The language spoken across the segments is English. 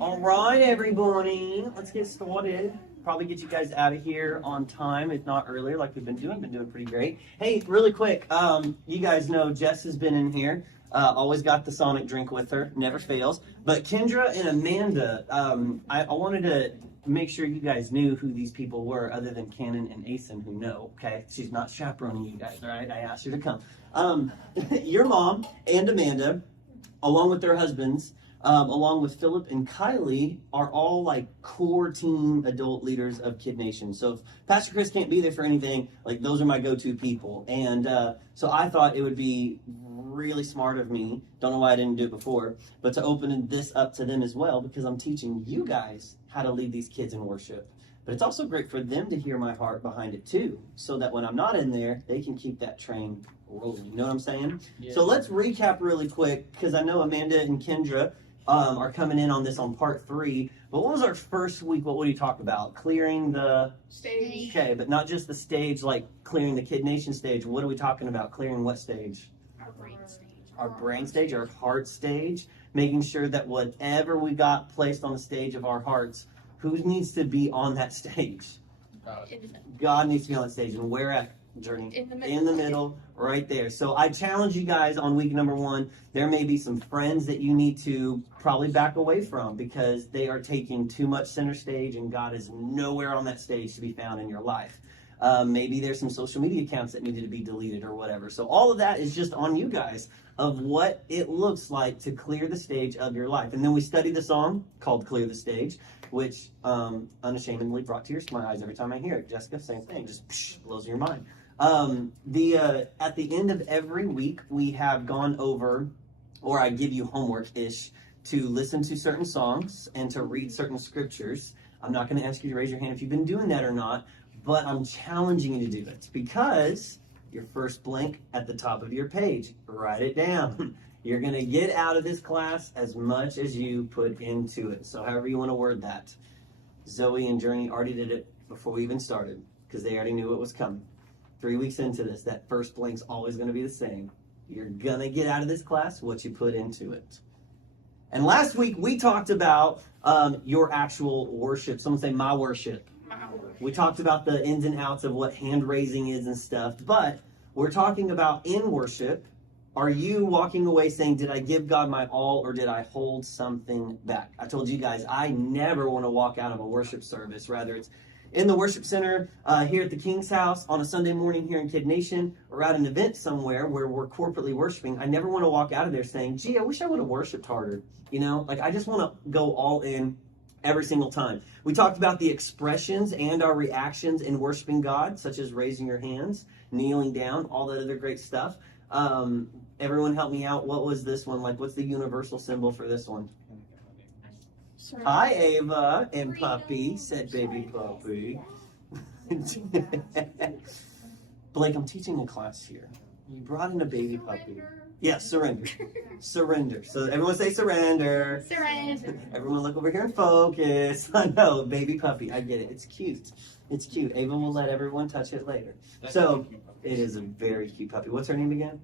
All right, everybody, let's get started. Probably get you guys out of here on time, if not earlier, like we've been doing. Been doing pretty great. Hey, really quick, you guys know Jess has been in here. Always got the Sonic drink with her, never fails. But Kendra and Amanda, I wanted to make sure you guys knew who these people were, other than Cannon and Asen, who know. Okay, she's not chaperoning you guys. All right, I asked her to come. Your mom and Amanda, along with their husbands, along with Philip and Kylie, are all like core team adult leaders of Kid Nation. So if Pastor Chris can't be there for anything, like those are my go-to people. And so I thought it would be really smart of me, don't know why I didn't do it before, but to open this up to them as well, because I'm teaching you guys how to lead these kids in worship. But it's also great for them to hear my heart behind it too, so that when I'm not in there, they can keep that train rolling. You know what I'm saying? Yeah. So let's recap really quick, because I know Amanda and Kendra are coming in on this on part 3. But what was our first week? What would you talk about? Clearing the stage. Okay, but not just the stage, like clearing the Kid Nation stage. What are we talking about? Clearing what stage? Our brain stage. Our brain stage, our heart stage. Making sure that whatever we got placed on the stage of our hearts, who needs to be on that stage? God needs to be on that stage. And where at, Journey? In the middle, right there. So I challenge you guys on week number 1. There may be some friends that you need to probably back away from because they are taking too much center stage and God is nowhere on that stage to be found in your life. Maybe there's some social media accounts that needed to be deleted or whatever. So all of that is just on you guys of what it looks like to clear the stage of your life. And then we studied the song called Clear the Stage, which unashamedly brought tears to my eyes every time I hear it. Jessica, same thing, just blows your mind. At the end of every week, we have gone over, or I give you homework-ish, to listen to certain songs and to read certain scriptures. I'm not going to ask you to raise your hand if you've been doing that or not, but I'm challenging you to do it because your first blank at the top of your page, write it down. You're going to get out of this class as much as you put into it. So however you want to word that. Zoe and Journey already did it before we even started because they already knew it was coming. 3 weeks into this, that first blank's always going to be the same. You're going to get out of this class what you put into it. And last week, we talked about your actual worship. Someone say, my worship. We talked about the ins and outs of what hand raising is and stuff. But we're talking about in worship. Are you walking away saying, did I give God my all or did I hold something back? I told you guys, I never want to walk out of a worship service. Rather, it's in the worship center here at the King's House on a Sunday morning here in Kid Nation, or at an event somewhere where we're corporately worshiping. I never want to walk out of there saying, gee, I wish I would have worshiped harder. You know, like I just want to go all in every single time. We talked about the expressions and our reactions in worshiping God, such as raising your hands, kneeling down, all that other great stuff. Everyone help me out. What was this one? Like, what's the universal symbol for this one? Hi, Ava and Puppy, said baby Puppy. Blake, I'm teaching a class here. You brought in a baby puppy. Yes, surrender. Surrender. So everyone say surrender. Surrender. Everyone look over here and focus. I know, baby puppy. I get it. It's cute. It's cute. Ava will let everyone touch it later. So it is a very cute puppy. What's her name again?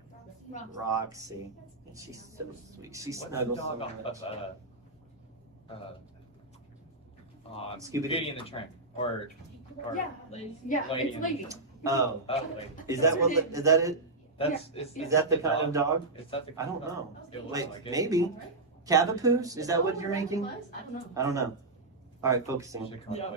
Roxy. And she's so sweet. She snuggles so much. Scooby-Doo. Beauty and the Tramp, or yeah, Lady. It's Lady. Oh, Lady. is that what? Is that it? Is that the kind of dog? Is that the I don't know. It looks Wait, like it. maybe. Cavapoose? Is that what you're making? I don't know. I don't know. All right, focusing. Yeah.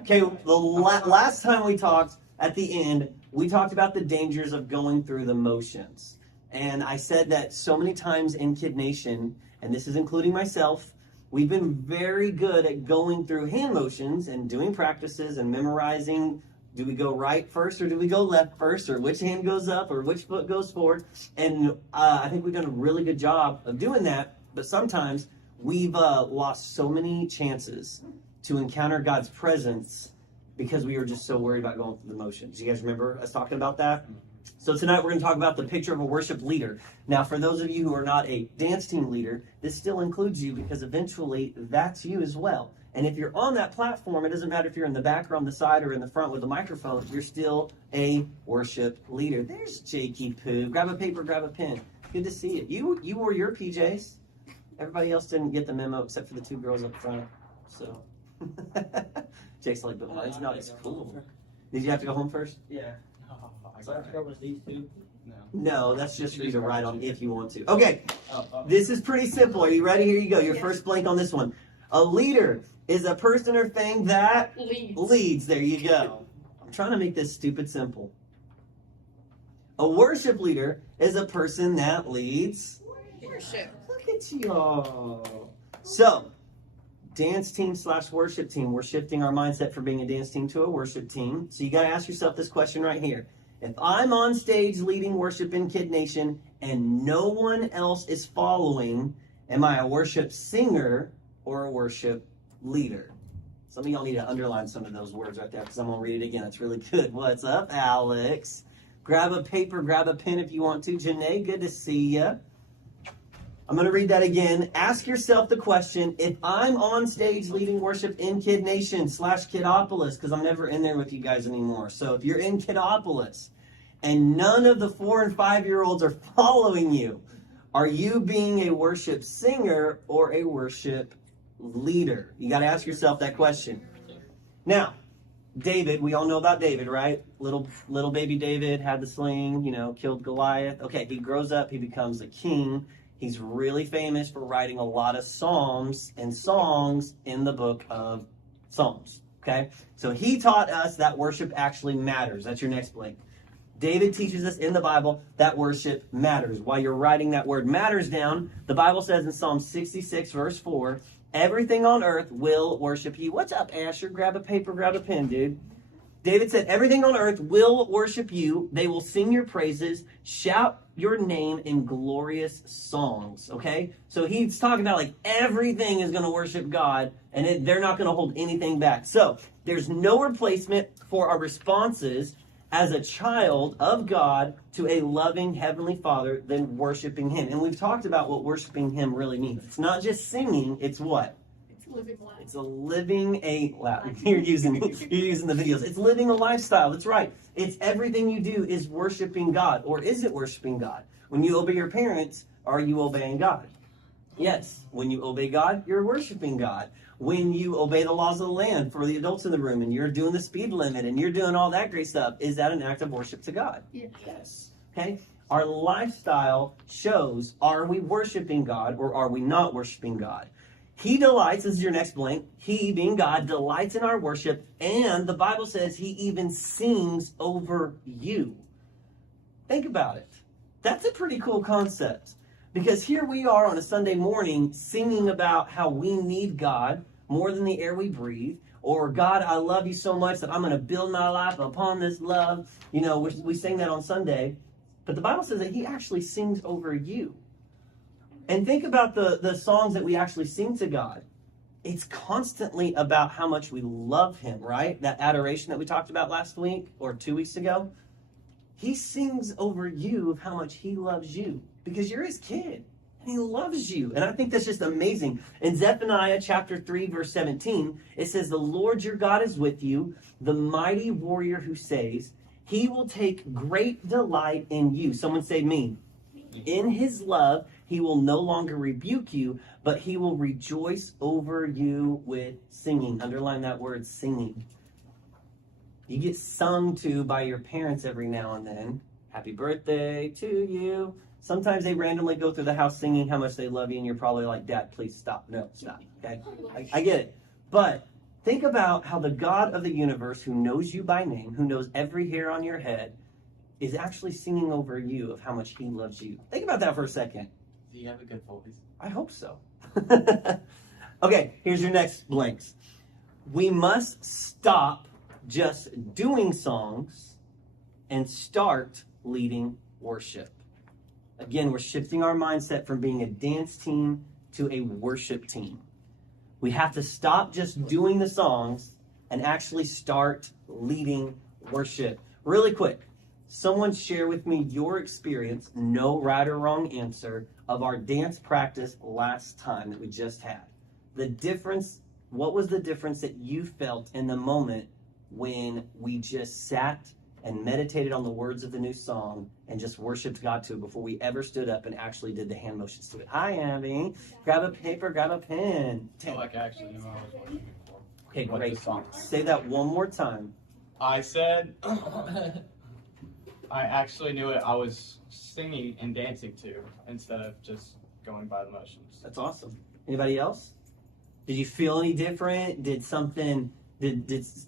Okay, the last time we talked, at the end, we talked about the dangers of going through the motions. And I said that so many times in Kid Nation, and this is including myself, we've been very good at going through hand motions and doing practices and memorizing. Do we go right first or do we go left first, or which hand goes up or which foot goes forward? And I think we've done a really good job of doing that. But sometimes we've lost so many chances to encounter God's presence because we were just so worried about going through the motions. You guys remember us talking about that? So tonight we're going to talk about the picture of a worship leader. Now, for those of you who are not a dance team leader, this still includes you because eventually that's you as well. And if you're on that platform, it doesn't matter if you're in the back or on the side or in the front with a microphone, you're still a worship leader. There's Jakey Poo. Grab a paper, grab a pen. Good to see you. You wore your PJs. Everybody else didn't get the memo except for the two girls up front. So Jake's like, but mine's not as cool. Did you have to go home first? Yeah. So I have to go with these two. No, that's just for you to write on if you want to. Okay, this is pretty simple. Are you ready? Here you go. Your first blank on this one. A leader is a person or thing that leads. There you go. I'm trying to make this stupid simple. A worship leader is a person that leads Worship. Look at y'all. So, dance team / worship team. We're shifting our mindset from being a dance team to a worship team. So you got to ask yourself this question right here. If I'm on stage leading worship in Kid Nation and no one else is following, am I a worship singer or a worship leader? Some of y'all need to underline some of those words right there because I'm going to read it again. It's really good. What's up, Alex? Grab a paper, grab a pen if you want to. Janae, good to see you. I'm going to read that again. Ask yourself the question, if I'm on stage leading worship in Kid Nation / Kidopolis, because I'm never in there with you guys anymore. So if you're in Kidopolis and none of the 4 and 5-year-olds are following you, are you being a worship singer or a worship leader? You got to ask yourself that question. Now, David, we all know about David, right? Little baby David had the sling, killed Goliath. Okay, he grows up, he becomes a king. He's really famous for writing a lot of psalms and songs in the book of Psalms, okay? So he taught us that worship actually matters. That's your next blank. David teaches us in the Bible that worship matters. While you're writing that word matters down, the Bible says in Psalm 66, verse 4, everything on earth will worship you. What's up, Asher? Grab a paper, grab a pen, dude. David said, everything on earth will worship you. They will sing your praises, shout your name in glorious songs, okay? So he's talking about like everything is going to worship God, and they're not going to hold anything back. So there's no replacement for our responses as a child of God to a loving Heavenly Father than worshiping Him. And we've talked about what worshiping Him really means. It's not just singing, it's what? Living life. It's you're using the videos. It's living a lifestyle. That's right. It's everything you do is worshiping God, or is it worshiping God? When you obey your parents, are you obeying God? Yes. When you obey God, you're worshiping God. When you obey the laws of the land for the adults in the room, and you're doing the speed limit, and you're doing all that great stuff, is that an act of worship to God? Yes. Okay. Our lifestyle shows: are we worshiping God, or are we not worshiping God? He delights, this is your next blank, He, being God, delights in our worship, and the Bible says He even sings over you. Think about it. That's a pretty cool concept, because here we are on a Sunday morning singing about how we need God more than the air we breathe, or God, I love you so much that I'm going to build my life upon this love. We sing that on Sunday, but the Bible says that He actually sings over you. And think about the songs that we actually sing to God. It's constantly about how much we love Him, right? That adoration that we talked about last week or 2 weeks ago. He sings over you of how much He loves you because you're His kid and He loves you. And I think that's just amazing. In Zephaniah chapter 3, verse 17, it says, the Lord your God is with you, the mighty warrior who saves. He will take great delight in you. Someone say me. In His love, He will no longer rebuke you, but He will rejoice over you with singing. Underline that word, singing. You get sung to by your parents every now and then. Happy birthday to you. Sometimes they randomly go through the house singing how much they love you, and you're probably like, Dad, please stop. No, stop. Okay? I get it. But think about how the God of the universe, who knows you by name, who knows every hair on your head, is actually singing over you of how much He loves you. Think about that for a second. Do you have a good voice? I hope so. Okay, here's your next blanks. We must stop just doing songs and start leading worship. Again, we're shifting our mindset from being a dance team to a worship team. We have to stop just doing the songs and actually start leading worship. Really quick, someone share with me your experience, no right or wrong answer, of our dance practice last time that we just had. The difference, what was the difference that you felt in the moment when we just sat and meditated on the words of the new song and just worshiped God to it before we ever stood up and actually did the hand motions to it. Hi, Abby. Grab a paper, grab a pen. I feel like I actually knew what I was worshiping for. Okay, What great. the song. Say that one more time. I said, I actually knew it. I was singing and dancing to instead of just going by the motions. That's awesome. Anybody else? Did you feel any different? Did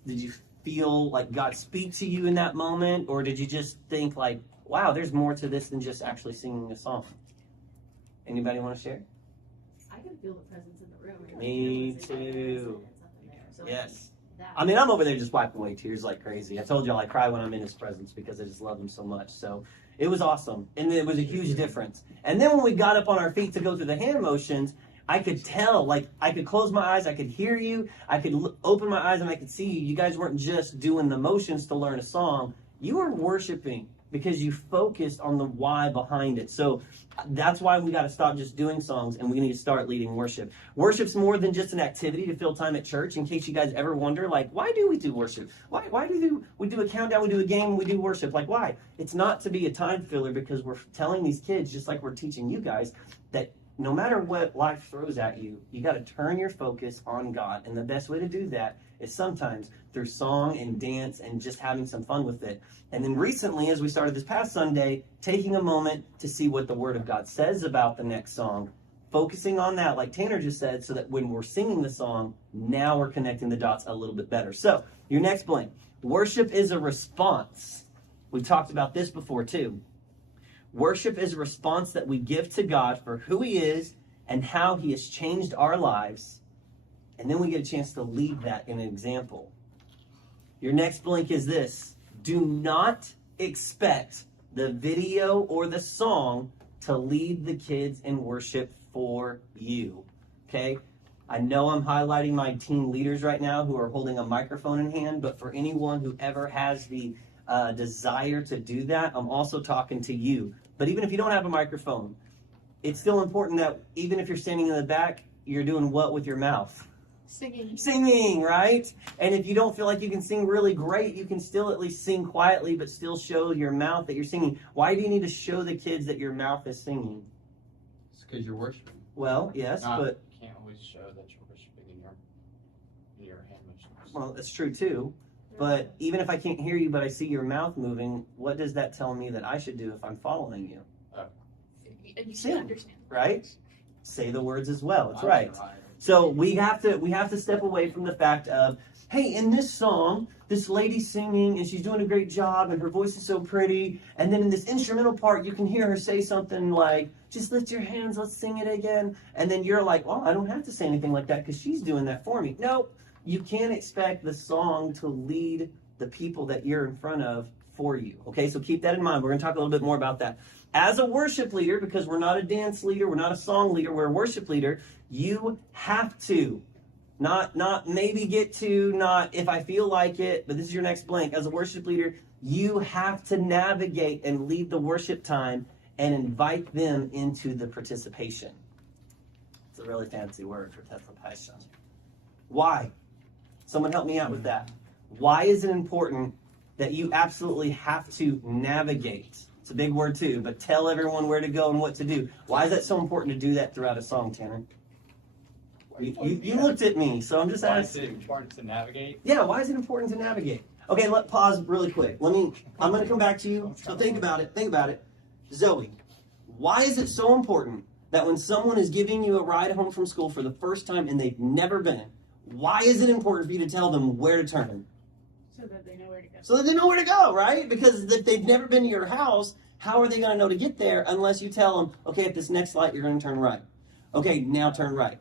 you feel like God speak to you in that moment? Or did you just think like, wow, there's more to this than just actually singing a song? Anybody want to share? I can feel the presence in the room. Me too. So Yes. that- I mean, I'm over there just wiping away tears like crazy. I told y'all I cry when I'm in his presence because I just love him so much. So it was awesome. And it was a huge difference. And then when we got up on our feet to go through the hand motions, I could tell, like, I could close my eyes, I could hear you, I could open my eyes and I could see you. You guys weren't just doing the motions to learn a song. You were worshiping because you focused on the why behind it. So that's why we got to stop just doing songs and we need to start leading worship. Worship's more than just an activity to fill time at church. In case you guys ever wonder, like, why do we do worship? Why do we do a countdown, we do a game, we do worship? Like, why? It's not to be a time filler because we're telling these kids, just like we're teaching you guys, that no matter what life throws at you, you got to turn your focus on God. And the best way to do that is sometimes through song and dance and just having some fun with it. And then recently, as we started this past Sunday, taking a moment to see what the Word of God says about the next song, focusing on that, like Tanner just said, so that when we're singing the song, now we're connecting the dots a little bit better. So, your next blank. Worship is a response. We've talked about this before too. Worship is a response that we give to God for who He is and how He has changed our lives. And then we get a chance to lead that in an example. Your next blank is this. Do not expect the video or the song to lead the kids in worship for you. Okay? I know I'm highlighting my teen leaders right now who are holding a microphone in hand, but for anyone who ever has the desire to do that, I'm also talking to you. But even if you don't have a microphone, it's still important that even if you're standing in the back, you're doing what with your mouth? Singing, right? And if you don't feel like you can sing really great, you can still at least sing quietly, but still show your mouth that you're singing. Why do you need to show the kids that your mouth is singing? It's because you're worshiping. Well, yes, but You can't always show that you're worshiping in your hand motions. well, that's true too. But even if I can't hear you, but I see your mouth moving, what does that tell me that I should do if I'm following you? And you Sing. should understand. Right? Say the words as well. That's right. So we have to step away from the fact of, hey, in this song, this lady's singing and she's doing a great job and her voice is so pretty. And then in this instrumental part, you can hear her say something like, just lift your hands, let's sing it again. And then you're like, well, I don't have to say anything like that because she's doing that for me. No, you can't expect the song to lead the people that you're in front of for you. Okay, so keep that in mind. We're going to talk a little bit more about that. As a worship leader, because we're not a dance leader, we're not a song leader, we're a worship leader, you have to, not maybe get to, not if I feel like it, but this is your next blank. As a worship leader, you have to navigate and lead the worship time and invite them into the participation. It's a really fancy word for participation. Why? Someone help me out with that. Why is it important that you absolutely have to navigate? It's a big word too, but tell everyone where to go and what to do. Why is that so important to do that throughout a song, Tanner? You looked at me, so I'm just Why is it asking. important to navigate? Yeah, why is it important to navigate? Okay, pause really quick. I'm going to come back to you. So think about it. Zoe, why is it so important that when someone is giving you a ride home from school for the first time and they've never been, why is it important for you to tell them where to turn? So that they know where to go. So that they know where to go, right? Because if they've never been to your house, how are they going to know to get there unless you tell them, okay, at this next light, you're going to turn right. Okay, now turn right.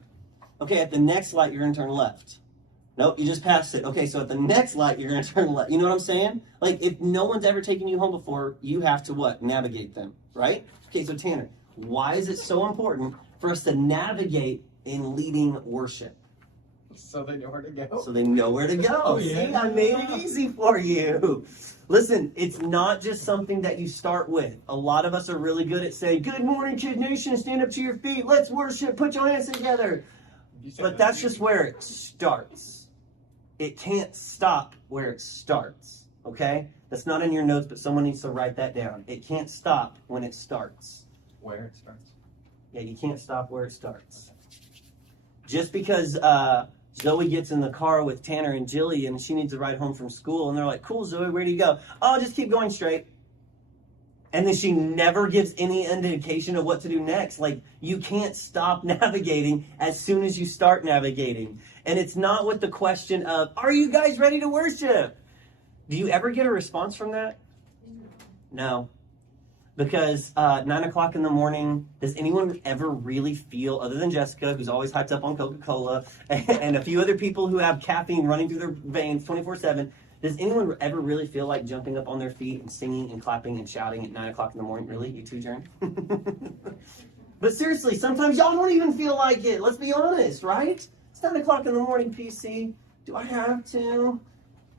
Okay, at the next light, you're going to turn left. Nope, you just passed it. Okay, so at the next light, you're going to turn left. You know what I'm saying? Like, if no one's ever taken you home before, you have to what? Navigate them, right? Okay, so Tanner, why is it so important for us to navigate in leading worship? So they know where to go. So they know where to go. Oh, yeah. See, I made it easy for you. Listen, it's not just something that you start with. A lot of us are really good at saying, good morning, Kid Nation, stand up to your feet, let's worship, put your hands together. But that's just where it starts. It can't stop where it starts, okay? That's not in your notes, but someone needs to write that down. It can't stop when it starts. Where it starts. Yeah, you can't stop where it starts. Just because Zoe gets in the car with Tanner and Jillian and she needs to ride home from school, and they're like, cool, Zoe, where do you go? Oh, just keep going straight. And then she never gives any indication of what to do next. Like, you can't stop navigating as soon as you start navigating. And it's not with the question of, are you guys ready to worship? Do you ever get a response from that? No. Because 9 o'clock in the morning, does anyone ever really feel, other than Jessica, who's always hyped up on Coca-Cola, and a few other people who have caffeine running through their veins 24/7, does anyone ever really feel like jumping up on their feet and singing and clapping and shouting at 9 o'clock in the morning? Really? You too, Jern? But seriously, sometimes y'all don't even feel like it. Let's be honest, right? It's 9 o'clock in the morning, PC. Do I have to?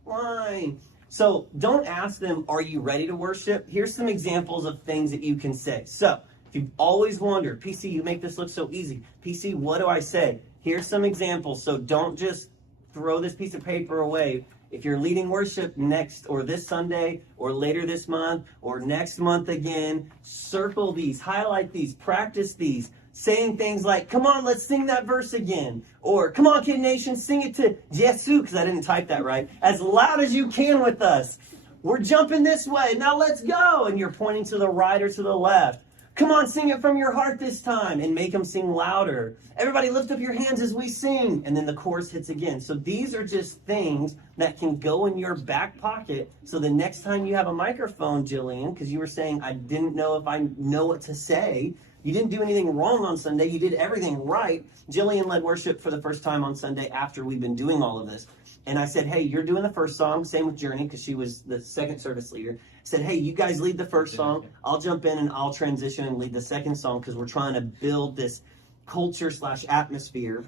Why? So don't ask them, are you ready to worship? Here's some examples of things that you can say. So if you've always wondered, PC, you make this look so easy. PC, what do I say? Here's some examples. So don't just throw this piece of paper away. If you're leading worship next or this Sunday or later this month or next month again, circle these, highlight these, practice these, saying things like, come on, let's sing that verse again. Or, come on, Kid Nation, sing it to Jesu, because I didn't type that right, as loud as you can with us. We're jumping this way. Now let's go. And you're pointing to the right or to the left. Come on, sing it from your heart this time, and make them sing louder. Everybody lift up your hands as we sing. And then the chorus hits again. So these are just things that can go in your back pocket. So the next time you have a microphone, Jillian, because you were saying, I didn't know if I know what to say. You didn't do anything wrong on Sunday. You did everything right. Jillian led worship for the first time on Sunday after we've been doing all of this. And I said, hey, you're doing the first song. Same with Journey, because she was the second service leader. I said, hey, you guys lead the first song. I'll jump in and I'll transition and lead the second song, because we're trying to build this culture/atmosphere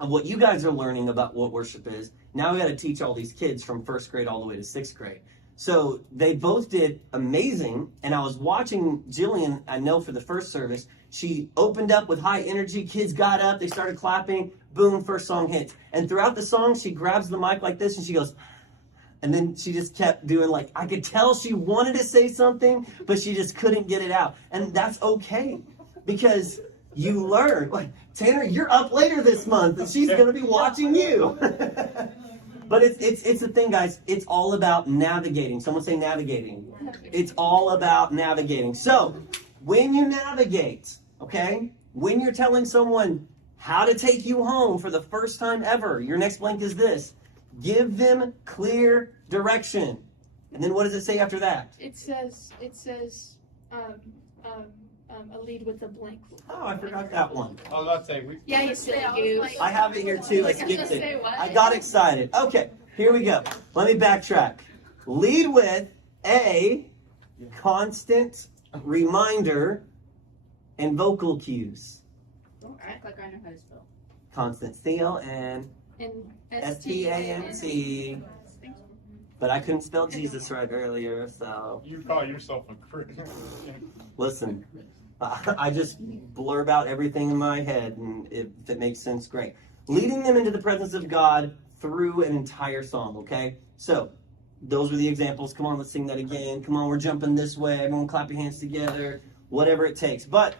of what you guys are learning about what worship is. Now we got to teach all these kids from first grade all the way to sixth grade. So they both did amazing. And I was watching Jillian, I know for the first service, she opened up with high energy. Kids got up, they started clapping. Boom, first song hits. And throughout the song, she grabs the mic like this and she goes, and then she just kept doing, like, I could tell she wanted to say something, but she just couldn't get it out. And that's okay, because you learn. Like, Tanner, you're up later this month, and she's going to be watching you. But it's the thing, guys. It's all about navigating. Someone say navigating. It's all about navigating. So when you navigate, okay, when you're telling someone how to take you home for the first time ever, your next blank is this. Give them clear direction. And then what does it say after that? It says a lead with a blank. Oh, I forgot that one. I was about to say, Yeah, you silly goose. I have it here too. I skipped it. I got excited. Okay, here we go. Let me backtrack. Lead with a constant reminder and vocal cues. Act like I know how to spell. Constant, C-O-N. And S-T-A-N-T. But I couldn't spell Jesus right earlier, so you call yourself a Christian. listen. I just blurb out everything in my head, and if it makes sense, great. Leading them into the presence of God through an entire song, okay? So, those were the examples. Come on, let's sing that again. Come on, we're jumping this way. Everyone clap your hands together. Whatever it takes. But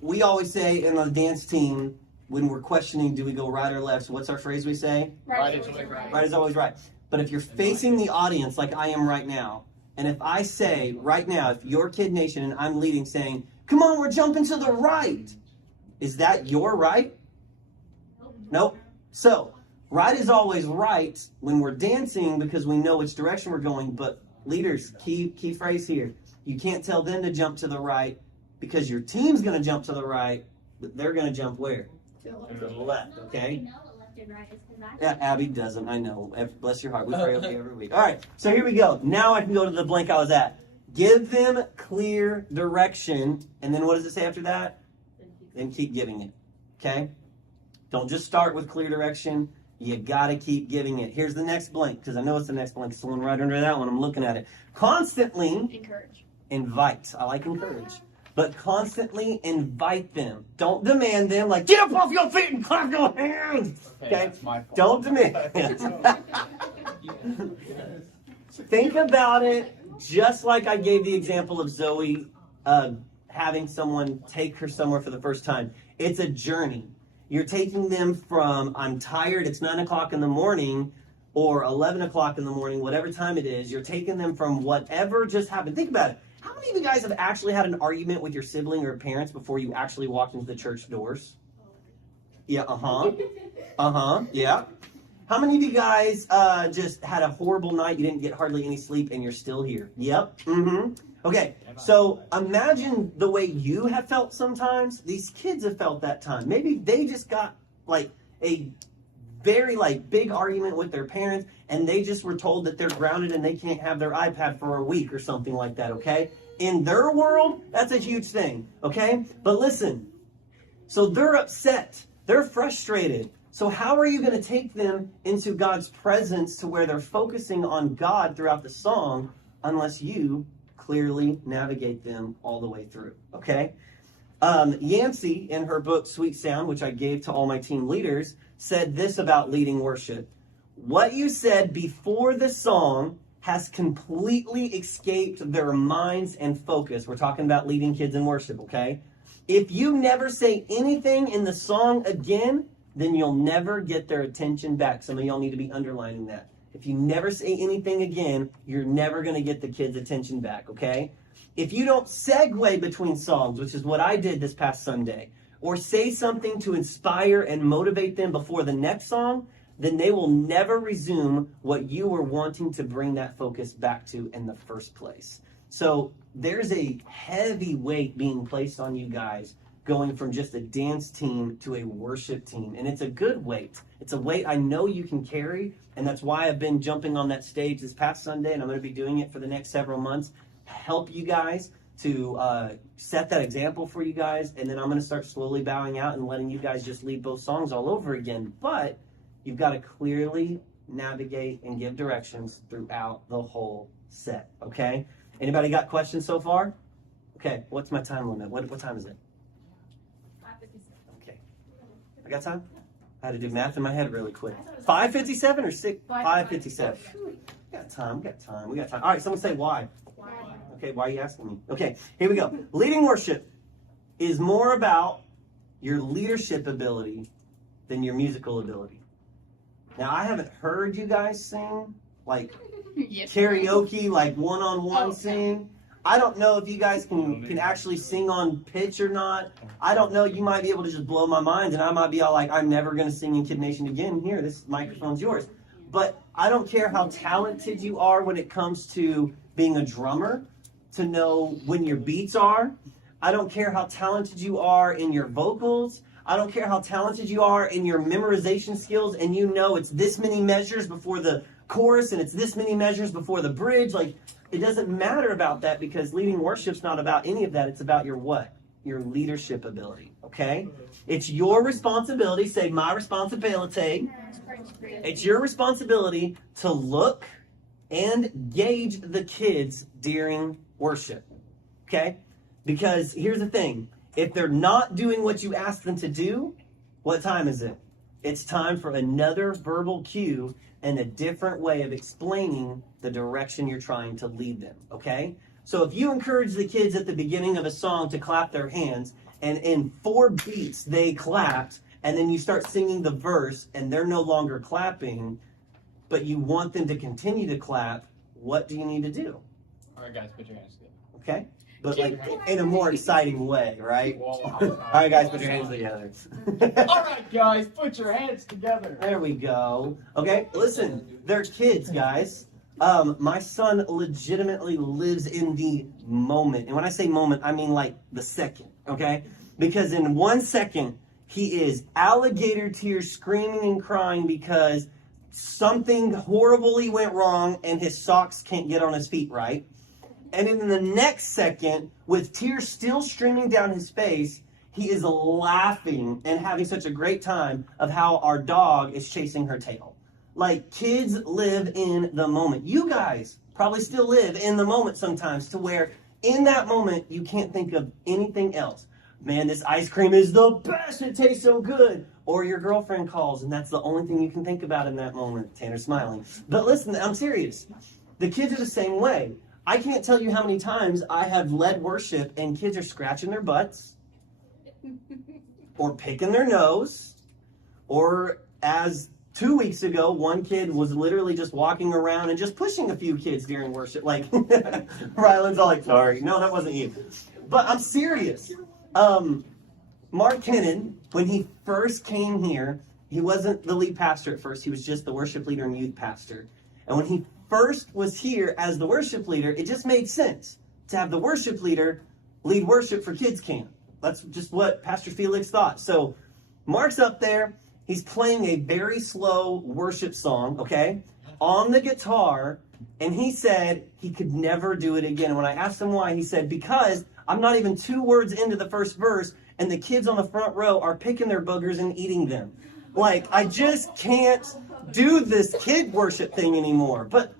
we always say in the dance team, when we're questioning, do we go right or left? So what's our phrase we say? Right is always right. Right is always right. But if you're facing the audience like I am right now, and if I say right now, if you're Kid Nation and I'm leading saying, come on, we're jumping to the right, is that your right? Nope. So, right is always right when we're dancing because we know which direction we're going, but leaders, key phrase here, you can't tell them to jump to the right because your team's going to jump to the right, but they're going to jump where? To the left, okay? Yeah, Abby doesn't, I know. Bless your heart, we pray over you every week. All right, so here we go. Now I can go to the blank I was at. Give them clear direction, and then what does it say after that? Then keep giving it, okay? Don't just start with clear direction. You got to keep giving it. Here's the next blank, because I know it's the next blank. It's the one right under that one. I'm looking at it. Constantly Encourage. invite. I like encourage. But constantly invite them. Don't demand them, like, get up off your feet and clap your hands. Okay? That's my fault. Don't demand. Think about it just like I gave the example of Zoe having someone take her somewhere for the first time. It's a journey. You're taking them from, I'm tired, it's 9 o'clock in the morning, or 11 o'clock in the morning, whatever time it is. You're taking them from whatever just happened. Think about it. How many of you guys have actually had an argument with your sibling or parents before you actually walked into the church doors? Yeah, yeah. How many of you guys just had a horrible night, you didn't get hardly any sleep, and you're still here? Yep, Okay, so imagine the way you have felt sometimes. These kids have felt that time. Maybe they just got like a very like big argument with their parents, and they just were told that they're grounded and they can't have their iPad for a week or something like that, okay? In their world, that's a huge thing, okay? But listen, so they're upset. They're frustrated. So how are you going to take them into God's presence to where they're focusing on God throughout the song unless you clearly navigate them all the way through, okay? Yancey, in her book, Sweet Sound, which I gave to all my team leaders, said this about leading worship. What you said before the song has completely escaped their minds and focus. We're talking about leading kids in worship, okay? If you never say anything in the song again, then you'll never get their attention back. Some of y'all need to be underlining that. If you never say anything again, you're never going to get the kids' attention back, okay? If you don't segue between songs, which is what I did this past Sunday, or say something to inspire and motivate them before the next song, then they will never resume what you were wanting to bring that focus back to in the first place. So there's a heavy weight being placed on you guys going from just a dance team to a worship team. And it's a good weight. It's a weight I know you can carry, and that's why I've been jumping on that stage this past Sunday, and I'm going to be doing it for the next several months. Help you guys to set that example for you guys, and then I'm going to start slowly bowing out and letting you guys just lead both songs all over again. But you've got to clearly navigate and give directions throughout the whole set, okay? Anybody got questions so far? Okay, what's my time limit? What time is it? Okay. I got time? I had to do math in my head really quick. 5:57 or 6? 5:57. We got time. All right, someone say why. Why? Okay, why are you asking me? Okay, here we go. Leading worship is more about your leadership ability than your musical ability. Now, I haven't heard you guys sing, like karaoke, like one-on-one sing. I don't know if you guys can actually sing on pitch or not. I don't know. You might be able to just blow my mind, and I might be all like, I'm never going to sing in Kid Nation again. Here, this microphone's yours. But I don't care how talented you are when it comes to being a drummer, to know when your beats are. I don't care how talented you are in your vocals. I don't care how talented you are in your memorization skills, and you know it's this many measures before the chorus, and it's this many measures before the bridge. Like, it doesn't matter about that, because leading worship's not about any of that. It's about your what? Your leadership ability, okay? It's your responsibility. Say, my responsibility. It's your responsibility to look and gauge the kids during worship, okay? Because here's the thing. If they're not doing what you asked them to do, what time is it? It's time for another verbal cue and a different way of explaining the direction you're trying to lead them, okay? So if you encourage the kids at the beginning of a song to clap their hands, and in 4 beats they clapped, and then you start singing the verse and they're no longer clapping, but you want them to continue to clap, what do you need to do? All right, guys, put your hands together. Okay? But like in a more exciting way, right? All right, guys, put your hands together. All right, guys, put your hands together. There we go. Okay, listen, they're kids, guys. My son legitimately lives in the moment. And when I say moment, I mean like the second, okay? Because in 1 second, he is alligator tears screaming and crying because something horribly went wrong and his socks can't get on his feet right. And in the next second, with tears still streaming down his face, he is laughing and having such a great time of how our dog is chasing her tail. Like, kids live in the moment. You guys probably still live in the moment sometimes, to where in that moment you can't think of anything else. Man, this ice cream is the best. It tastes so good. Or your girlfriend calls and that's the only thing you can think about in that moment. Tanner's smiling. But listen, I'm serious. The kids are the same way. I can't tell you how many times I have led worship and kids are scratching their butts or picking their nose, or as 2 weeks ago, one kid was literally just walking around and just pushing a few kids during worship. Like, Ryland's all like, sorry. No, that wasn't you. But I'm serious. Mark Kennan, when he first came here, he wasn't the lead pastor at first. He was just the worship leader and youth pastor. And when he first was here as the worship leader, it just made sense to have the worship leader lead worship for kids camp. That's just what Pastor Felix thought. So Mark's up there. He's playing a very slow worship song, okay, on the guitar. And he said he could never do it again. And when I asked him why, he said, because I'm not even 2 words into the first verse, and the kids on the front row are picking their boogers and eating them. Like, I just can't do this kid worship thing anymore. But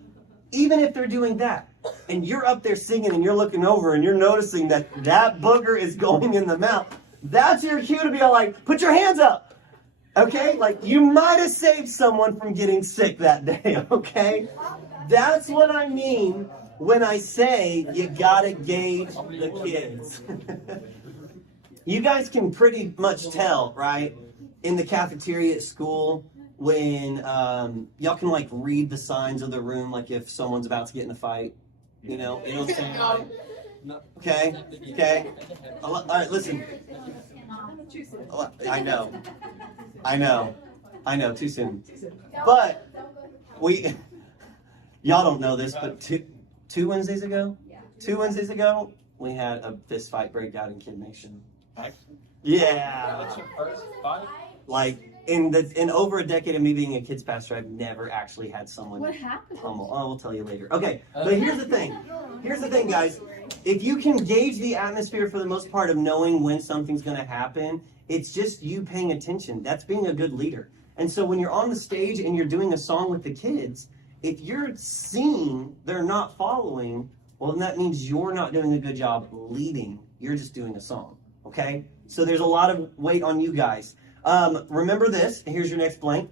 even if they're doing that, and you're up there singing and you're looking over and you're noticing that that booger is going in the mouth, that's your cue to be all like, put your hands up. Okay? Like, you might have saved someone from getting sick that day, okay? That's what I mean when I say you gotta gauge the kids. You guys can pretty much tell, right? In the cafeteria at school, when y'all can like read the signs of the room, like if someone's about to get in a fight, you know what I'm saying? Okay. All right, listen. I know, too soon. But y'all don't know this, but two Wednesdays ago, we had a fist fight break out in Kid Nation. Yeah. That's your first fight? Like, in over a decade of me being a kids pastor, I've never actually had someone What happened? pummel. Oh, we'll tell you later. Okay, but here's the thing. Guys. If you can gauge the atmosphere for the most part of knowing when something's going to happen, it's just you paying attention. That's being a good leader. And so when you're on the stage and you're doing a song with the kids, if you're seeing they're not following, well, then that means you're not doing a good job leading. You're just doing a song. Okay? So there's a lot of weight on you guys. Remember this. Here's your next blank.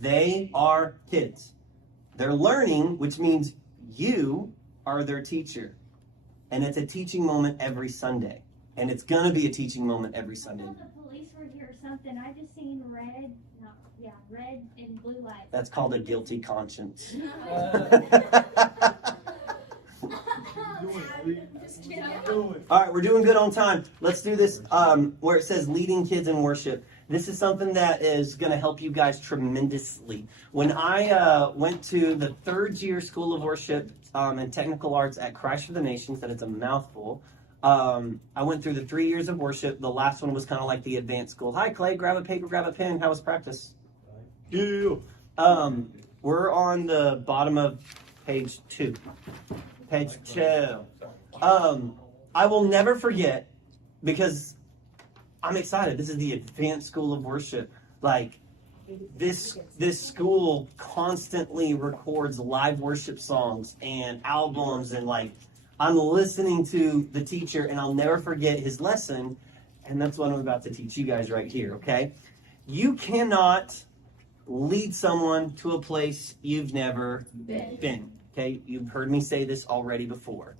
They are kids. They're learning, which means you are their teacher. And it's a teaching moment every Sunday. And it's going to be a teaching moment every Sunday. I thought the police were here or something. I just seen red and blue lights. That's called a guilty conscience. All right, we're doing good on time. Let's do this where it says leading kids in worship. This is something that is going to help you guys tremendously. When I went to the 3rd year School of Worship and Technical Arts at Christ for the Nations, that it's a mouthful, I went through the 3 years of worship. The last one was kind of like the advanced school. Hi, Clay, grab a paper, grab a pen. How was practice? Yeah. We're on the bottom of page 2. Page 2. I will never forget, because I'm excited. This is the advanced school of worship. Like, this school constantly records live worship songs and albums, and like, I'm listening to the teacher, and I'll never forget his lesson, and that's what I'm about to teach you guys right here, okay? You cannot lead someone to a place you've never been, okay? You've heard me say this already before.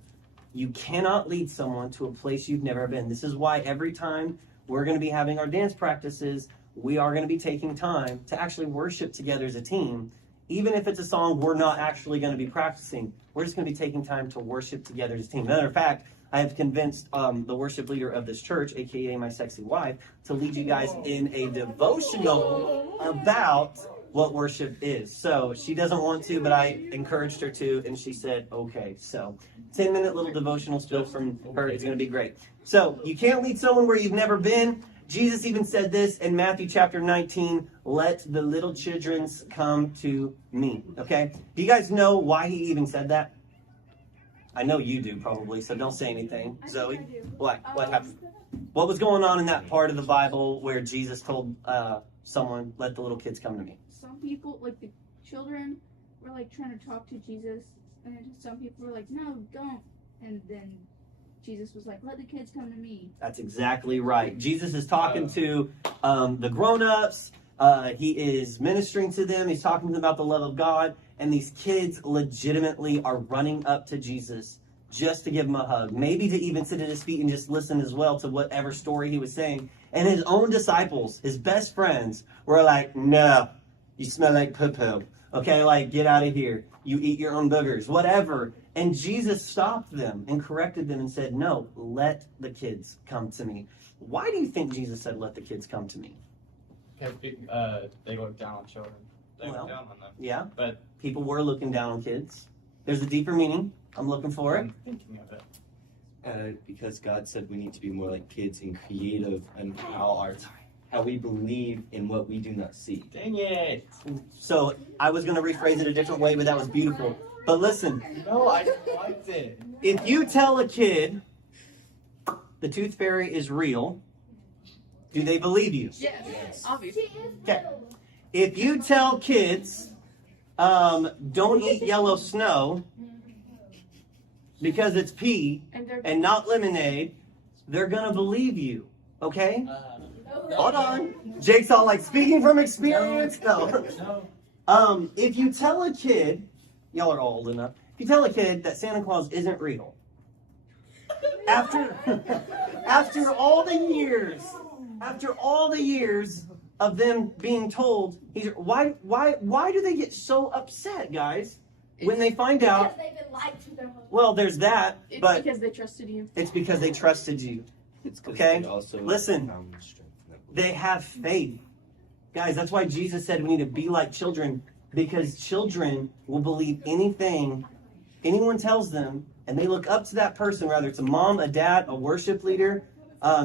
You cannot lead someone to a place you've never been. This is why every time we're going to be having our dance practices, we are going to be taking time to actually worship together as a team. Even if it's a song we're not actually going to be practicing, we're just going to be taking time to worship together as a team. Matter of fact, I have convinced the worship leader of this church, aka my sexy wife, to lead you guys in a devotional about what worship is. So she doesn't want to, but I encouraged her to, and she said, okay. So 10-minute little devotional spill from her is going to be great. So you can't lead someone where you've never been. Jesus even said this in Matthew chapter 19, let the little children come to me. Okay? Do you guys know why he even said that? I know you do probably, so don't say anything. Zoe, what happened? What was going on in that part of the Bible where Jesus told someone, let the little kids come to me? Some people, like the children, were like trying to talk to Jesus, and some people were like, no, don't. And then Jesus was like, let the kids come to me. That's exactly right. Jesus is talking to the grown-ups, He is ministering to them. He's talking to them about the love of God. And these kids legitimately are running up to Jesus just to give him a hug. Maybe to even sit at his feet and just listen as well to whatever story he was saying. And his own disciples, his best friends, were like, no, you smell like poo-poo. Okay, like, get out of here. You eat your own boogers, whatever. And Jesus stopped them and corrected them and said, no, let the kids come to me. Why do you think Jesus said, let the kids come to me? Because they look down on children. They Well, look down on them. Yeah, But people were looking down on kids. There's a deeper meaning. I'm looking for it. I'm thinking of it. Because God said we need to be more like kids and creative and how we believe in what we do not see. Dang it! So I was going to rephrase it a different way, but that was beautiful. But listen, No, I liked it. if you tell a kid the tooth fairy is real, do they believe you? Yes, obviously. Okay. If you tell kids, don't eat yellow snow because it's pee And they're and not lemonade, they're going to believe you. Okay? Hold on. Jake's all like, speaking from experience. No. If you tell a kid, y'all are all old enough, if you tell a kid that Santa Claus isn't real, after all the years of them being told, why do they get so upset, guys, when they find out? Because they've been lied to their whole life. Well, there's that, it's but because they trusted you. it's because they trusted you. It's 'cause Okay, they also listen. found strength in that belief. They have faith. Guys, that's why Jesus said we need to be like children, because children will believe anything anyone tells them, and they look up to that person, whether it's a mom, a dad, a worship leader,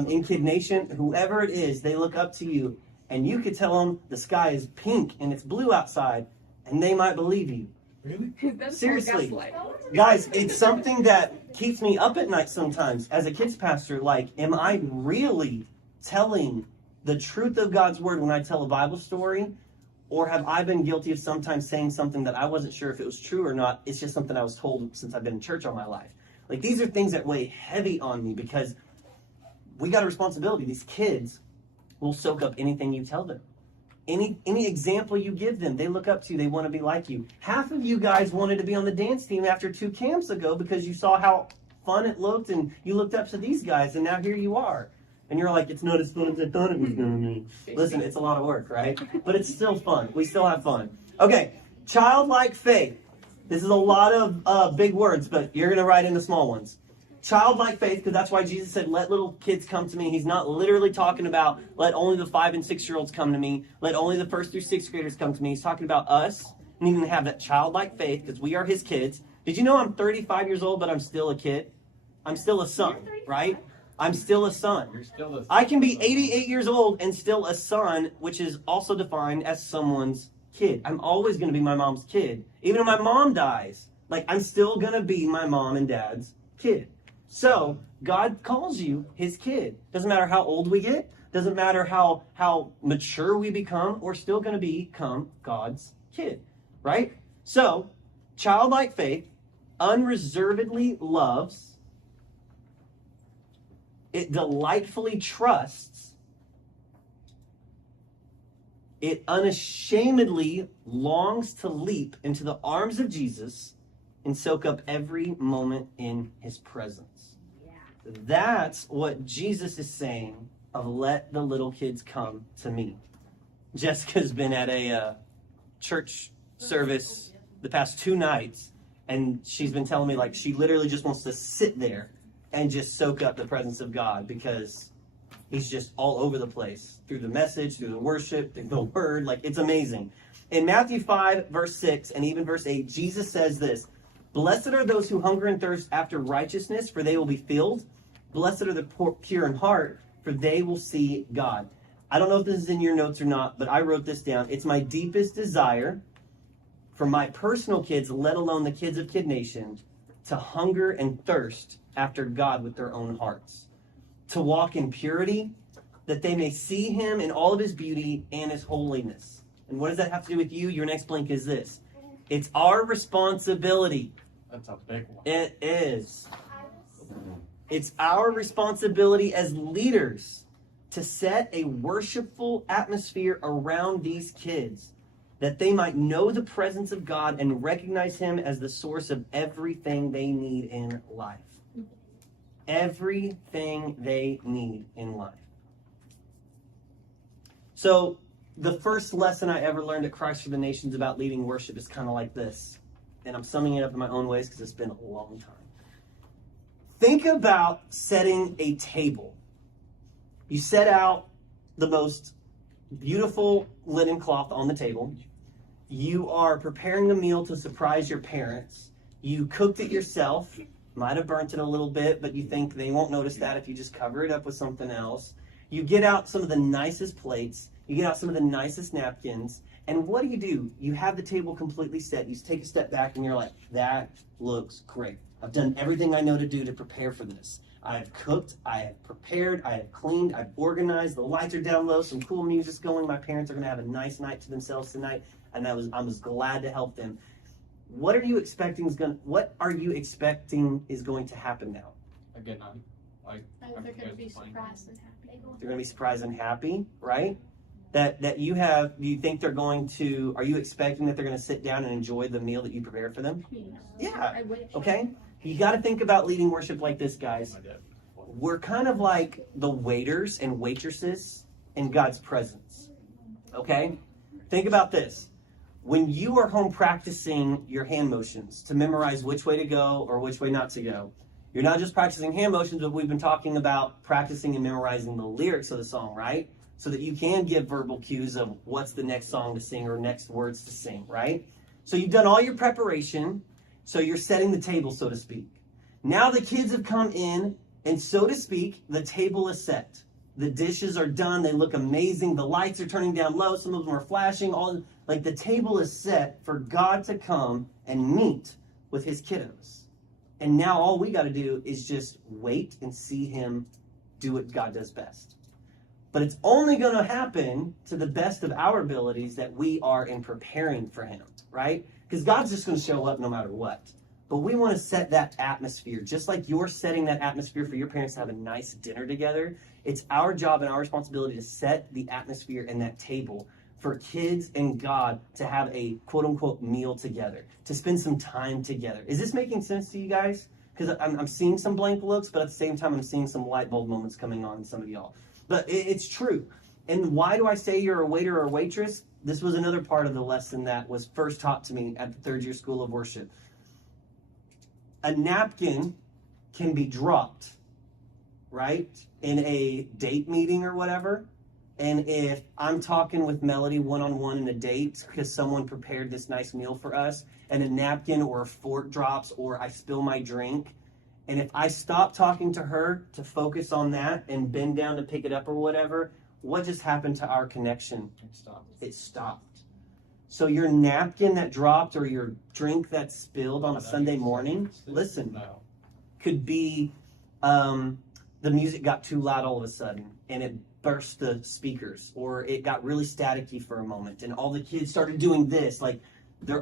in Kid Nation, whoever it is, they look up to you, and you could tell them the sky is pink and it's blue outside, and they might believe you. Really? That's Seriously. gaslight. Guys, it's something that keeps me up at night sometimes as a kids pastor. Like, am I really telling the truth of God's word when I tell a Bible story? Or have I been guilty of sometimes saying something that I wasn't sure if it was true or not? It's just something I was told since I've been in church all my life. Like, these are things that weigh heavy on me because we got a responsibility. These kids will soak up anything you tell them. Any example you give them, they look up to you. They want to be like you. Half of you guys wanted to be on the dance team after 2 camps ago because you saw how fun it looked and you looked up to these guys, and now here you are. And you're like, it's not as fun as I thought it was going to be. Listen, it's a lot of work, right? But it's still fun. We still have fun. Okay, childlike faith. This is a lot of big words, but you're going to write in the small ones. Childlike faith, because that's why Jesus said, let little kids come to me. He's not literally talking about let only the 5 and 6-year-olds come to me. Let only the 1st through 6th graders come to me. He's talking about us needing to have that childlike faith because we are his kids. Did you know I'm 35 years old, but I'm still a kid? I'm still a son, right? I'm still a son. You're still a I can be 88 years old and still a son, which is also defined as someone's kid. I'm always going to be my mom's kid. Even if my mom dies, like, I'm still going to be my mom and dad's kid. So God calls you his kid. Doesn't matter how old we get. Doesn't matter how mature we become. We're still going to become God's kid, right? So childlike faith unreservedly loves. It delightfully trusts. It unashamedly longs to leap into the arms of Jesus and soak up every moment in his presence. Yeah. That's what Jesus is saying of let the little kids come to me. Jessica's been at a church service the past 2 nights, and she's been telling me, like, she literally just wants to sit there and just soak up the presence of God because he's just all over the place through the message, through the worship, through the word. Like, it's amazing. In Matthew 5, verse 6, and even verse 8, Jesus says this, blessed are those who hunger and thirst after righteousness, for they will be filled. Blessed are the pure in heart, for they will see God. I don't know if this is in your notes or not, but I wrote this down. It's my deepest desire for my personal kids, let alone the kids of Kid Nation, to hunger and thirst after God with their own hearts. To walk in purity, that they may see him in all of his beauty and his holiness. And what does that have to do with you? Your next blank is this. It's our responsibility. That's a big one. It is. It's our responsibility as leaders to set a worshipful atmosphere around these kids, that they might know the presence of God and recognize him as the source of everything they need in life. Everything they need in life. So, the first lesson I ever learned at Christ for the Nations about leading worship is kind of like this. And I'm summing it up in my own ways because it's been a long time. Think about setting a table. You set out the most beautiful linen cloth on the table. You are preparing a meal to surprise your parents. You cooked it yourself. Might have burnt it a little bit, but you think they won't notice that if you just cover it up with something else. You get out some of the nicest plates. You get out some of the nicest napkins. And what do? You have the table completely set. You take a step back and you're like, that looks great. I've done everything I know to do to prepare for this. I have cooked, I have prepared, I have cleaned, I've organized, the lights are down low, some cool music's going, my parents are going to have a nice night to themselves tonight, and I was glad to help them. What are you expecting is going to happen now? A good night. Like, They're going to be surprised and happy. They're going to be surprised and happy, right? Are you expecting that they're going to sit down and enjoy the meal that you prepared for them? Yeah. I wish. Okay? You got to think about leading worship like this, guys. My dad. We're kind of like the waiters and waitresses in God's presence. Okay? Think about this. When you are home practicing your hand motions to memorize which way to go or which way not to go, you're not just practicing hand motions, but we've been talking about practicing and memorizing the lyrics of the song, right? So that you can give verbal cues of what's the next song to sing or next words to sing, right? So you've done all your preparation, so you're setting the table, so to speak. Now the kids have come in, and so to speak, the table is set. The dishes are done, they look amazing, the lights are turning down low, some of them are flashing, the table is set for God to come and meet with his kiddos. And now all we got to do is just wait and see him do what God does best. But it's only going to happen to the best of our abilities that we are in preparing for him, right? Because God's just going to show up no matter what. But we want to set that atmosphere, just like you're setting that atmosphere for your parents to have a nice dinner together. It's our job and our responsibility to set the atmosphere and that table for kids and God to have a quote-unquote meal together, to spend some time together. Is this making sense to you guys? Because I'm seeing some blank looks, but at the same time, I'm seeing some light bulb moments coming on in some of y'all. But it's true. And why do I say you're a waiter or a waitress? This was another part of the lesson that was first taught to me at the third year school of worship. A napkin can be dropped, right, in a date meeting or whatever. And if I'm talking with Melody one-on-one in a date because someone prepared this nice meal for us, and a napkin or a fork drops or I spill my drink, and if I stop talking to her to focus on that and bend down to pick it up or whatever, what just happened to our connection? It stopped. So your napkin that dropped or your drink that spilled on a Sunday morning, listen, could be the music got too loud all of a sudden and it burst the speakers, or it got really staticky for a moment and all the kids started doing this. Like,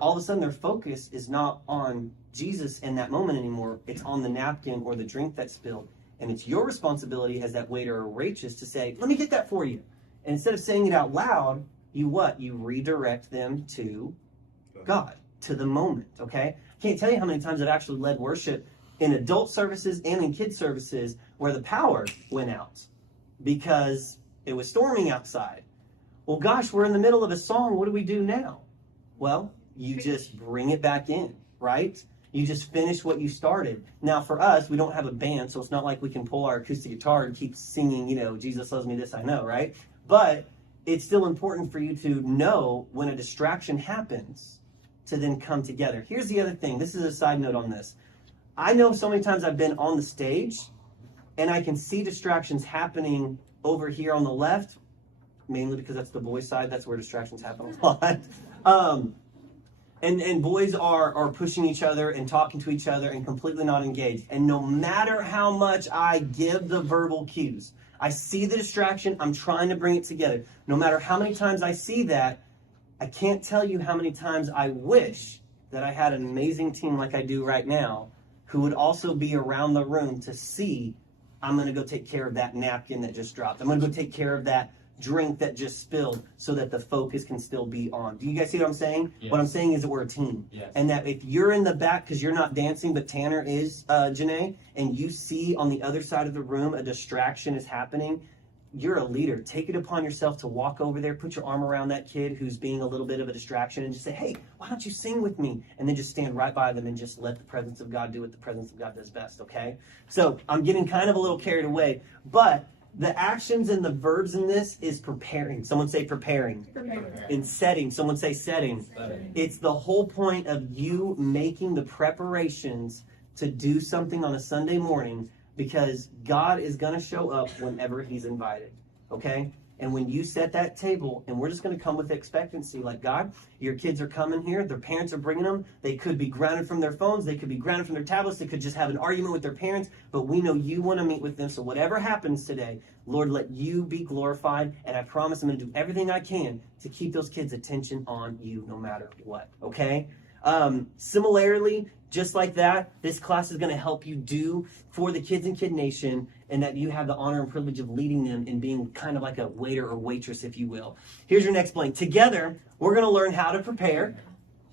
all of a sudden their focus is not on Jesus in that moment anymore. It's on the napkin or the drink that spilled. And it's your responsibility as that waiter or waitress to say, let me get that for you. And instead of saying it out loud, you redirect them to God, to the moment, okay? I can't tell you how many times I've actually led worship in adult services and in kids services where the power went out because it was storming outside. Well, gosh, we're in the middle of a song. What do we do now? Well, you just bring it back in, right? You just finish what you started. Now, for us, we don't have a band, so it's not like we can pull our acoustic guitar and keep singing, Jesus loves me, this I know, right? But it's still important for you to know when a distraction happens to then come together. Here's the other thing. This is a side note on this. I know so many times I've been on the stage and I can see distractions happening over here on the left, mainly because that's the boys' side. That's where distractions happen a lot. And boys are pushing each other and talking to each other and completely not engaged. And no matter how much I give the verbal cues, I see the distraction, I'm trying to bring it together. No matter how many times I see that, I can't tell you how many times I wish that I had an amazing team like I do right now who would also be around the room to see I'm going to go take care of that napkin that just dropped. I'm going to go take care of that drink that just spilled so that the focus can still be on. Do you guys see what I'm saying? Yes. What I'm saying is that we're a team. Yes. And that if you're in the back because you're not dancing, but Tanner is, Janae, and you see on the other side of the room a distraction is happening, you're a leader. Take it upon yourself to walk over there, put your arm around that kid who's being a little bit of a distraction and just say, hey, why don't you sing with me? And then just stand right by them and just let the presence of God do what the presence of God does best, okay? So I'm getting kind of a little carried away, but the actions and the verbs in this is preparing. Someone say preparing. In setting. Someone say setting. It's the whole point of you making the preparations to do something on a Sunday morning because God is going to show up whenever he's invited. Okay? And when you set that table, and we're just going to come with expectancy, like, God, your kids are coming here, their parents are bringing them, they could be grounded from their phones, they could be grounded from their tablets, they could just have an argument with their parents, but we know you want to meet with them, so whatever happens today, Lord, let you be glorified, and I promise I'm going to do everything I can to keep those kids' attention on you no matter what, okay? Similarly, just like that, this class is going to help you do for the kids in Kid Nation, and that you have the honor and privilege of leading them and being kind of like a waiter or waitress, if you will. Here's your next blank. Together, we're going to learn how to prepare.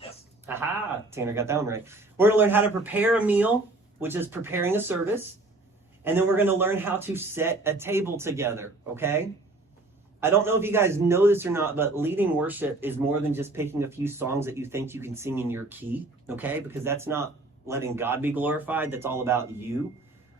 Yes. Aha, Tanner got that one right. We're going to learn how to prepare a meal, which is preparing a service. And then we're going to learn how to set a table together, okay? I don't know if you guys know this or not, but leading worship is more than just picking a few songs that you think you can sing in your key, okay? Because that's not letting God be glorified. That's all about you.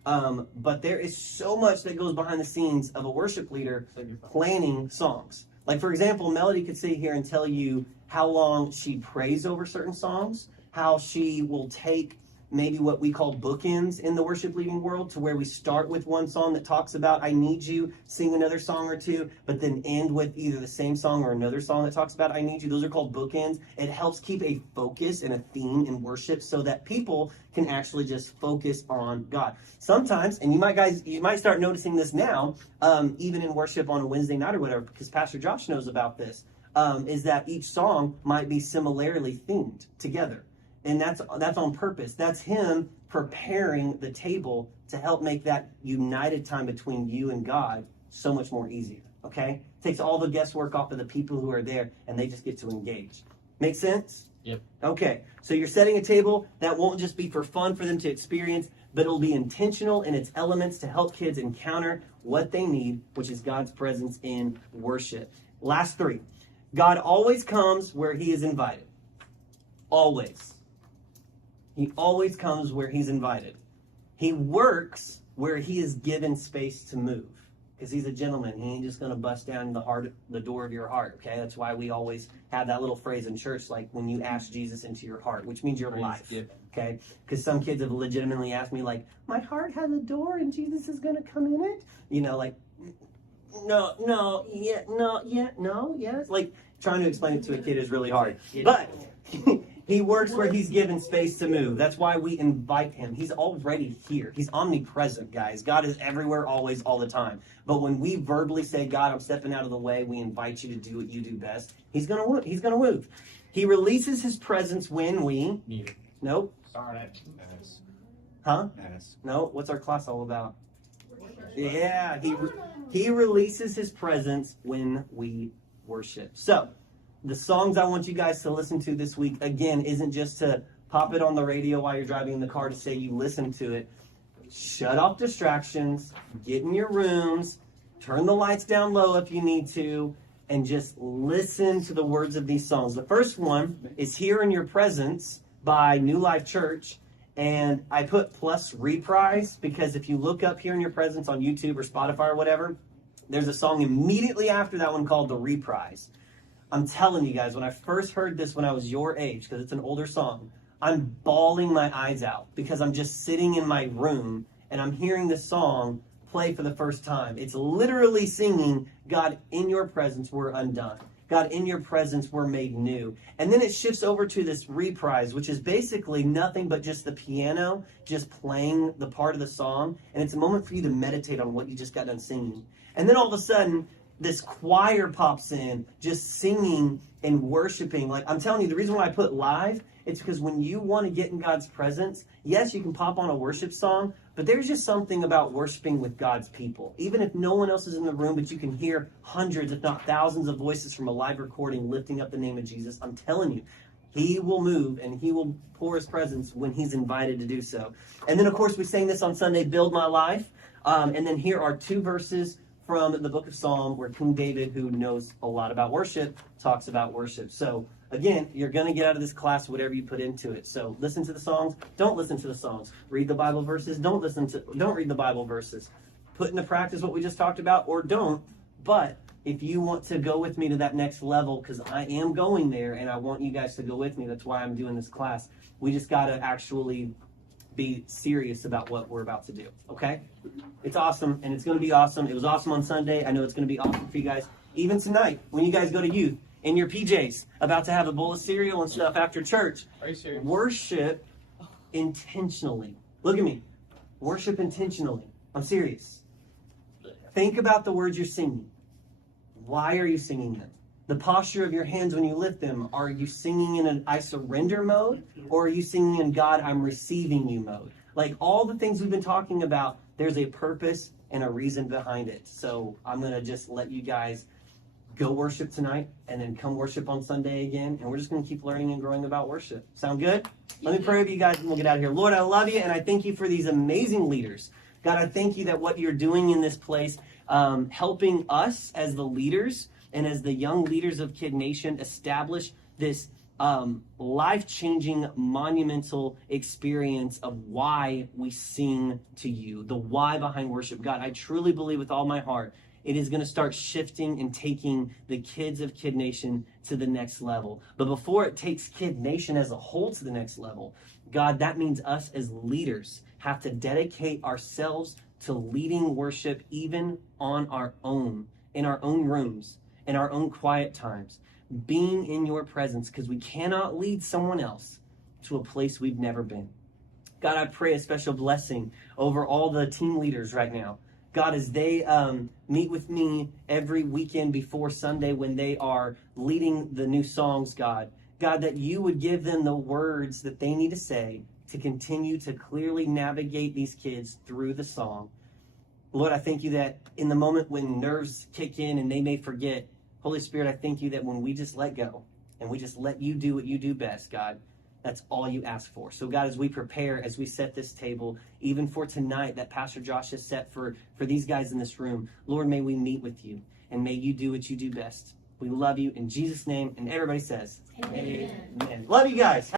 But there is so much that goes behind the scenes of a worship leader planning songs. Like, for example, Melody could sit here and tell you how long she prays over certain songs, how she will take maybe what we call bookends in the worship leading world, to where we start with one song that talks about I need you, sing another song or two, but then end with either the same song or another song that talks about I need you. Those are called bookends. It helps keep a focus and a theme in worship so that people can actually just focus on God. Sometimes, and you might start noticing this now, even in worship on a Wednesday night or whatever, because Pastor Josh knows about this, is that each song might be similarly themed together. And that's on purpose. That's him preparing the table to help make that united time between you and God so much more easier, okay? Takes all the guesswork off of the people who are there, and they just get to engage. Make sense? Yep. Okay, so you're setting a table that won't just be for fun for them to experience, but it'll be intentional in its elements to help kids encounter what they need, which is God's presence in worship. Last three. God always comes where he is invited. Always. He always comes where he's invited. He works where he is given space to move. Because he's a gentleman. He ain't just going to bust down the door of your heart, okay? That's why we always have that little phrase in church, like when you ask Jesus into your heart, which means your life, okay? Because some kids have legitimately asked me, like, my heart has a door and Jesus is going to come in it? You know, like, no, yes. Like, trying to explain it to a kid is really hard. But he works where he's given space to move. That's why we invite him. He's already here. He's omnipresent, guys. God is everywhere, always, all the time. But when we verbally say, God, I'm stepping out of the way, we invite you to do what you do best, he's going to move. He releases his presence when we need it. Nope. Sorry. Huh? Ask. No, what's our class all about? Yeah, he releases his presence when we worship. So, the songs I want you guys to listen to this week, again, isn't just to pop it on the radio while you're driving in the car to say you listen to it. Shut off distractions, get in your rooms, turn the lights down low if you need to, and just listen to the words of these songs. The first one is Here in Your Presence by New Life Church. And I put plus reprise because if you look up Here in Your Presence on YouTube or Spotify or whatever, there's a song immediately after that one called The Reprise. I'm telling you guys, when I first heard this when I was your age, because it's an older song, I'm bawling my eyes out because I'm just sitting in my room and I'm hearing this song play for the first time. It's literally singing, God, in your presence, we're undone. God, in your presence, we're made new. And then it shifts over to this reprise, which is basically nothing but just the piano just playing the part of the song. And it's a moment for you to meditate on what you just got done singing. And then all of a sudden, this choir pops in, just singing and worshiping. Like, I'm telling you, the reason why I put live, it's because when you want to get in God's presence, yes, you can pop on a worship song, but there's just something about worshiping with God's people. Even if no one else is in the room, but you can hear hundreds, if not thousands of voices from a live recording lifting up the name of Jesus. I'm telling you, he will move and he will pour his presence when he's invited to do so. And then, of course, we sang this on Sunday, Build My Life. And then here are 2 verses from the book of Psalm where King David, who knows a lot about worship, talks about worship. So again, you're going to get out of this class whatever you put into it. So listen to the songs. Don't listen to the songs. Read the Bible verses. Don't read the Bible verses. Put into practice what we just talked about, or don't. But if you want to go with me to that next level, because I am going there and I want you guys to go with me, that's why I'm doing this class. We just got to actually be serious about what we're about to do, okay? It's awesome, and it's going to be awesome. It was awesome on Sunday. I know it's going to be awesome for you guys. Even tonight, when you guys go to youth, in your PJs, about to have a bowl of cereal and stuff after church. Are you serious? Worship intentionally. Look at me. Worship intentionally. I'm serious. Think about the words you're singing. Why are you singing them? The posture of your hands when you lift them. Are you singing in an I surrender mode? Or are you singing in God, I'm receiving you mode? Like all the things we've been talking about, there's a purpose and a reason behind it. So I'm going to just let you guys go worship tonight and then come worship on Sunday again. And we're just going to keep learning and growing about worship. Sound good? Let me pray with you guys and we'll get out of here. Lord, I love you and I thank you for these amazing leaders. God, I thank you that what you're doing in this place, helping us as the leaders and as the young leaders of Kid Nation establish this life-changing, monumental experience of why we sing to you, the why behind worship. God, I truly believe with all my heart it is going to start shifting and taking the kids of Kid Nation to the next level. But before it takes Kid Nation as a whole to the next level, God, that means us as leaders have to dedicate ourselves to leading worship even on our own, in our own rooms, in our own quiet times, being in your presence, because we cannot lead someone else to a place we've never been. God, I pray a special blessing over all the team leaders right now. God, as they meet with me every weekend before Sunday when they are leading the new songs, God, that you would give them the words that they need to say to continue to clearly navigate these kids through the song. Lord, I thank you that in the moment when nerves kick in and they may forget, Holy Spirit, I thank you that when we just let go and we just let you do what you do best, God, that's all you ask for. So God, as we prepare, as we set this table, even for tonight that Pastor Josh has set for these guys in this room, Lord, may we meet with you and may you do what you do best. We love you in Jesus' name. And everybody says, Amen. Amen. Love you guys.